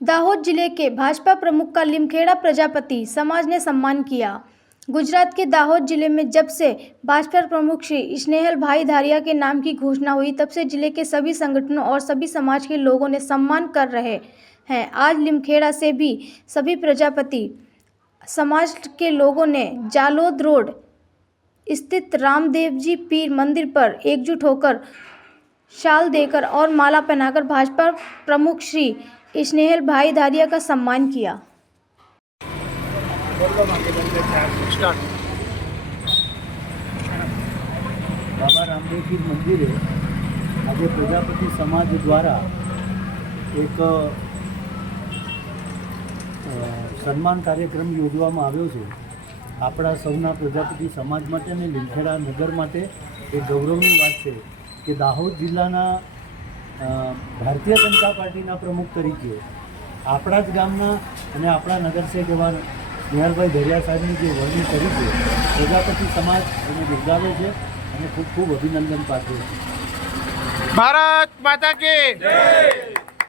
दाहोद जिले के भाजपा प्रमुख का लिमखेड़ा प्रजापति समाज ने सम्मान किया। गुजरात के दाहोद जिले में जब से भाजपा प्रमुख श्री स्नेहल भाई धारिया के नाम की घोषणा हुई, तब से जिले के सभी संगठनों और सभी समाज के लोगों ने सम्मान कर रहे हैं। आज लिमखेड़ा से भी सभी प्रजापति समाज के लोगों ने जालोद रोड स्थित रामदेवजी पीर मंदिर पर एकजुट होकर शाल देकर और माला पहनाकर भाजपा प्रमुख श्री स्नेहल भाई धारिया का सम्मान किया। बाबा रामदेव पीर मंदिरे आज प्रजापति समाज द्वारा एक सन्मान कार्यक्रम योजવામાં આવ્યો છે। આપણા સૌના પ્રજાપતિ સમાજ માટે અને લીમખેડા નગર માટે એક ગૌરવની વાત છે કે દાહોદ જિલ્લાના ભારતીય જનતા પાર્ટીના પ્રમુખ તરીકે આપણા જ ગામના અને આપણા નગરસેવક એવા સ્નેહલભાઈ ધરિયા સાહેબની જે વરણી કરી છે, પ્રજાપતિ સમાજ એને બિરદાવે છે અને ખૂબ ખૂબ અભિનંદન પાઠવે છે। ભારત માતા કી જય।